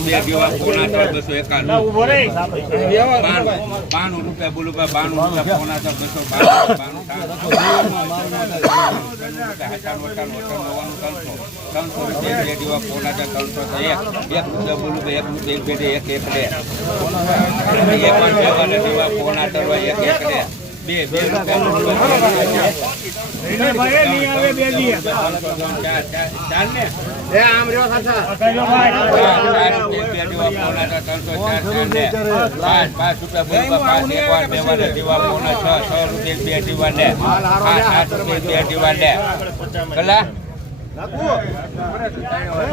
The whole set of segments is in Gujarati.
બે દીવા પોણા 251 92 રૂપિયા બોલું 92 રૂપિયા પોણા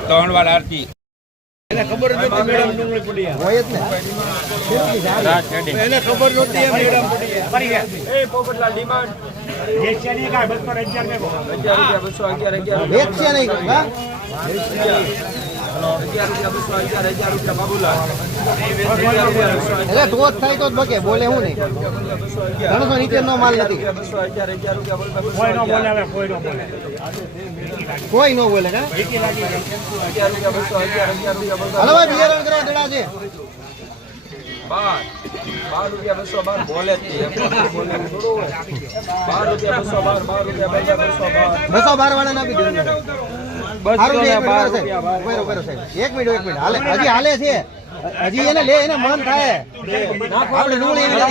3 વાર આરતી ખબર નથી મેડમ ડુંગળી પડી હોય જ ને એને ખબર નહોતી મેડમ પડી એ પોપટલા ડિમાન્ડ વેચશે નહીં કાય 211 ને 11 વેચશે નહીં હા 11 રૂપિયા બાબુલા એટલે તો જ થાય તો જ બકે બોલે હું નહીં 300 નીચે નો માલ નથી કોઈ નો બોલે હવે કોઈ નો બોલે હા હાલો ભાઈ બિયારણ કરવા દેડા છે 12 રૂપિયા 212 બોલે જ બોલે થોડું હોય 12 રૂપિયા 212 વાળા ના આપી દેવું એક મિનિટ હાલે હજી હાલે છે હજી એને લે એને મન થાય આપણે ડુંગળી એવી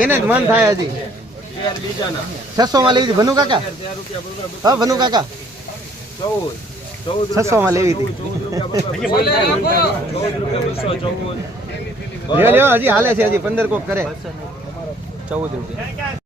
એને જ મન થાય હજી 600 માં લેવી હતી ભનુ કાકા હા ભનુ કાકા 600 માં લેવી હતી લ્યો હજી હાલે છે હજી 15 કોક કરે 14 રૂપિયા